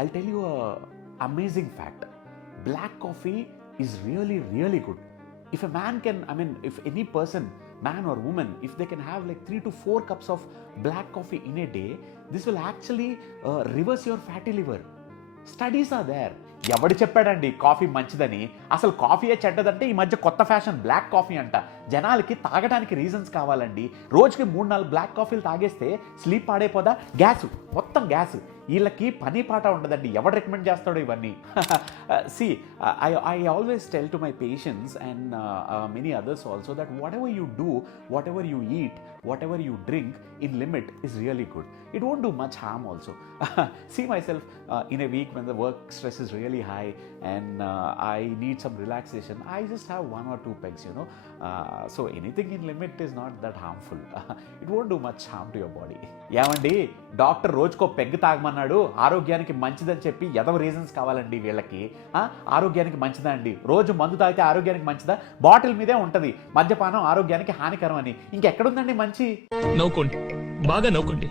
I'll tell you a amazing fact. Black coffee is really, really good. If a man can, if any person, man or woman, if they can have like 3 to 4 cups of black coffee in a day, this will actually reverse your fatty liver. Studies are there. ఎవడు చెప్పాడండి coffee మంచిదని? అసలు కాఫీయే చెడ్డదంటే ఈ మధ్య కొత్త fashion black coffee అంట. జనాలకి తాగడానికి రీజన్స్ కావాలండి. రోజుకి 3-4 బ్లాక్ కాఫీలు తాగేస్తే స్లీప్ పాడైపోదా? గ్యాస్, మొత్తం గ్యాస్. వీళ్ళకి పని పాట ఉండదండి. ఎవడు రికమెండ్ చేస్తాడో ఇవన్నీ? See, I always tell to my patients and many others also that whatever you do, whatever you eat, whatever you drink in limit is really good. It won't do much harm also. See myself in a week when the work stress is really high and I need some relaxation, I just have 1 or 2 pegs, so anything in limit is not that harmful. It won't do much harm to your body. ఏమండి, doctor రోజుకో peg తాగమన్నాడు, ఆరోగ్యానికి మంచిదని చెప్పి ఎదవ reasons కావాలండి వీళ్ళకి. ఆరోగ్యానికి మంచిదా అండి? రోజు మందు తాగితే ఆరోగ్యానికి మంచిదా? బాటిల్ మీదే ఉంటుంది మద్యపానం ఆరోగ్యానికి హానికరం అని. ఇంకెక్కడుందండి మంచి? నవ్వుకోండి, బాగా నవ్వుకోండి.